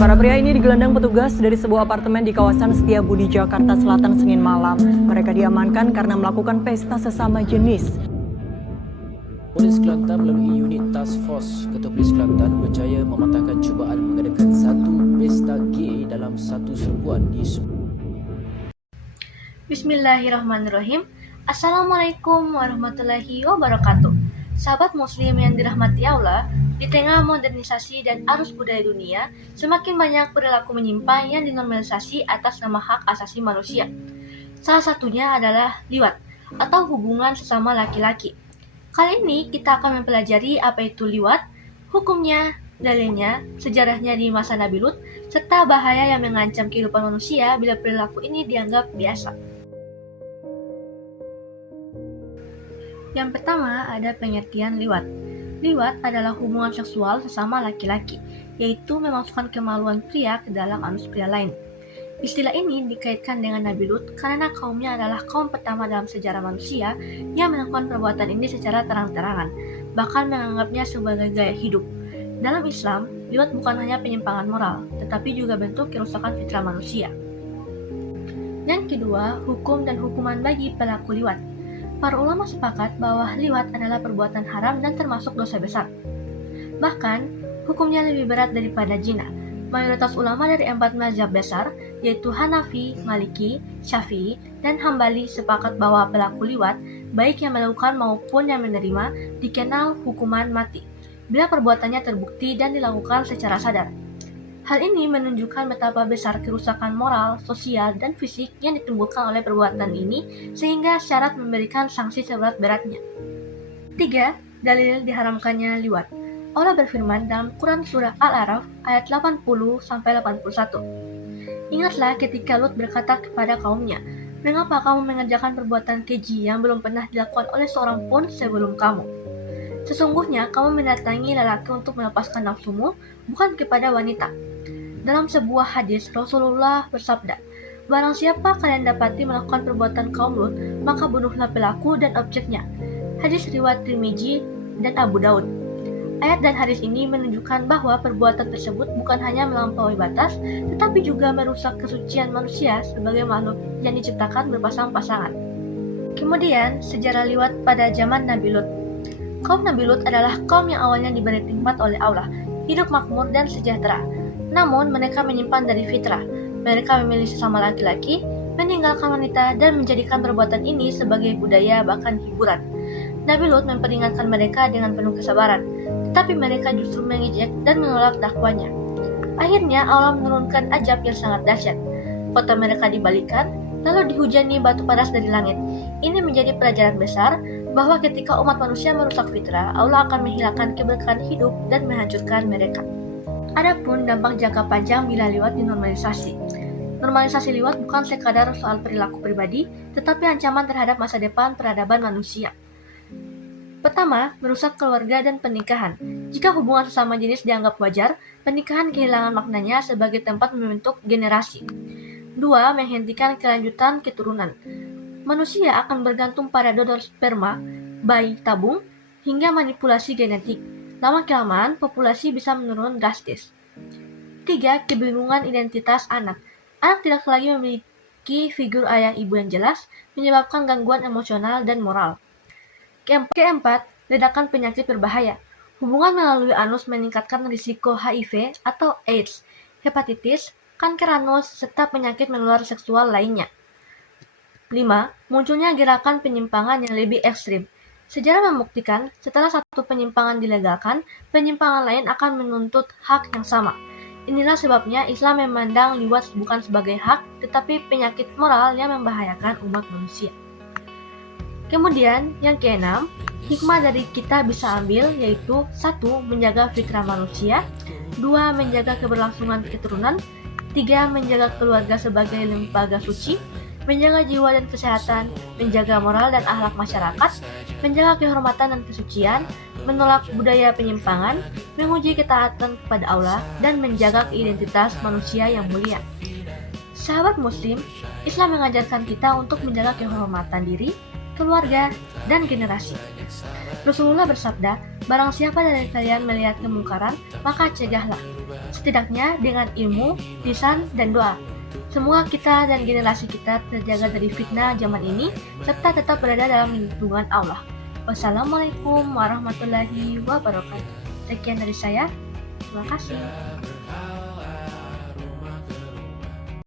Para pria ini digelandang petugas dari sebuah apartemen di kawasan Setiabudi, Jakarta Selatan, Senin malam. Mereka diamankan karena melakukan pesta sesama jenis. Polis Kelantan melalui unit Task Force Ketua Polis Kelantan berjaya mematahkan cubaan mengadakan satu pesta gay dalam satu serbuan di Bismillahirrahmanirrahim. Assalamualaikum warahmatullahi wabarakatuh. Sahabat muslim yang dirahmati Allah, di tengah modernisasi dan arus budaya dunia, semakin banyak perilaku menyimpang yang dinormalisasi atas nama hak asasi manusia. Salah satunya adalah liwat atau hubungan sesama laki-laki. Kali ini kita akan mempelajari apa itu liwat, hukumnya, dalilnya, sejarahnya di masa Nabi Lut, serta bahaya yang mengancam kehidupan manusia bila perilaku ini dianggap biasa. Yang pertama ada pengertian liwat. Liwat adalah hubungan seksual sesama laki-laki, yaitu memasukkan kemaluan pria ke dalam anus pria lain. Istilah ini dikaitkan dengan Nabi Lut karena kaumnya adalah kaum pertama dalam sejarah manusia yang melakukan perbuatan ini secara terang-terangan, bahkan menganggapnya sebagai gaya hidup. Dalam Islam, liwat bukan hanya penyimpangan moral, tetapi juga bentuk kerusakan fitrah manusia. Yang kedua, hukum dan hukuman bagi pelaku liwat. Para ulama sepakat bahwa liwat adalah perbuatan haram dan termasuk dosa besar. Bahkan, hukumnya lebih berat daripada zina. Mayoritas ulama dari 4 mazhab besar, yaitu Hanafi, Maliki, Syafi'i, dan Hambali sepakat bahwa pelaku liwat, baik yang melakukan maupun yang menerima, dikenal hukuman mati, bila perbuatannya terbukti dan dilakukan secara sadar. Hal ini menunjukkan betapa besar kerusakan moral, sosial, dan fisik yang ditimbulkan oleh perbuatan ini, sehingga syarat memberikan sanksi seberat-beratnya. 3. Dalil diharamkannya liwat. Allah berfirman dalam Quran Surah Al-A'raf ayat 80-81. Ingatlah ketika Lut berkata kepada kaumnya, "Mengapa kamu mengerjakan perbuatan keji yang belum pernah dilakukan oleh seorang pun sebelum kamu? Sesungguhnya kamu mendatangi lelaki untuk melepaskan nafsumu, bukan kepada wanita." Dalam sebuah hadis, Rasulullah bersabda, "Barang siapa kalian dapati melakukan perbuatan kaum Lut, maka bunuhlah pelaku dan objeknya." Hadis riwayat Tirmizi dan Abu Daud. Ayat dan hadis ini menunjukkan bahwa perbuatan tersebut bukan hanya melampaui batas, tetapi juga merusak kesucian manusia sebagai makhluk yang diciptakan berpasang-pasangan. Kemudian, sejarah liwat pada zaman Nabi Lut. Kaum Nabi Lut adalah kaum yang awalnya diberi nikmat oleh Allah, hidup makmur dan sejahtera. Namun, mereka menyimpang dari fitrah. Mereka memilih sesama laki-laki, meninggalkan wanita, dan menjadikan perbuatan ini sebagai budaya bahkan hiburan. Nabi Lut memperingatkan mereka dengan penuh kesabaran, tetapi mereka justru mengejek dan menolak dakwanya. Akhirnya Allah menurunkan azab yang sangat dahsyat. Kota mereka dibalikan, lalu dihujani batu panas dari langit. Ini menjadi pelajaran besar bahwa ketika umat manusia merusak fitrah, Allah akan menghilangkan keberkahan hidup dan menghancurkan mereka. Adapun dampak jangka panjang bila liwat dinormalisasi. Normalisasi liwat bukan sekadar soal perilaku pribadi, tetapi ancaman terhadap masa depan peradaban manusia. Pertama, merusak keluarga dan pernikahan. Jika hubungan sesama jenis dianggap wajar, pernikahan kehilangan maknanya sebagai tempat membentuk generasi. 2. Menghentikan kelanjutan keturunan. Manusia akan bergantung pada donor sperma, bayi tabung, hingga manipulasi genetik. Lama-kelamaan, populasi bisa menurun drastis. 3. Kebingungan identitas anak. Anak tidak lagi memiliki figur ayah ibu yang jelas, menyebabkan gangguan emosional dan moral. Keempat, ledakan penyakit berbahaya. Hubungan melalui anus meningkatkan risiko HIV atau AIDS, hepatitis, kanker anus, serta penyakit menular seksual lainnya. 5. Munculnya gerakan penyimpangan yang lebih ekstrim. Sejarah membuktikan, setelah satu penyimpangan dilegalkan, penyimpangan lain akan menuntut hak yang sama. Inilah sebabnya Islam memandang liwat bukan sebagai hak, tetapi penyakit moral yang membahayakan umat manusia. Kemudian, yang keenam, hikmah dari kita bisa ambil yaitu 1. Menjaga fitrah manusia, 2. Menjaga keberlangsungan keturunan, 3. Menjaga keluarga sebagai lembaga suci, menjaga jiwa dan kesehatan, menjaga moral dan akhlak masyarakat, menjaga kehormatan dan kesucian, menolak budaya penyimpangan, menguji ketaatan kepada Allah, dan menjaga identitas manusia yang mulia. Sahabat muslim, Islam mengajarkan kita untuk menjaga kehormatan diri, keluarga, dan generasi. Rasulullah bersabda, "Barang siapa dari kalian melihat kemungkaran, maka cegahlah. setidaknya dengan ilmu, lisan, dan doa. Semoga kita dan generasi kita terjaga dari fitnah zaman ini, serta tetap berada dalam lindungan Allah. Wassalamualaikum warahmatullahi wabarakatuh. Sekian dari saya. Terima kasih.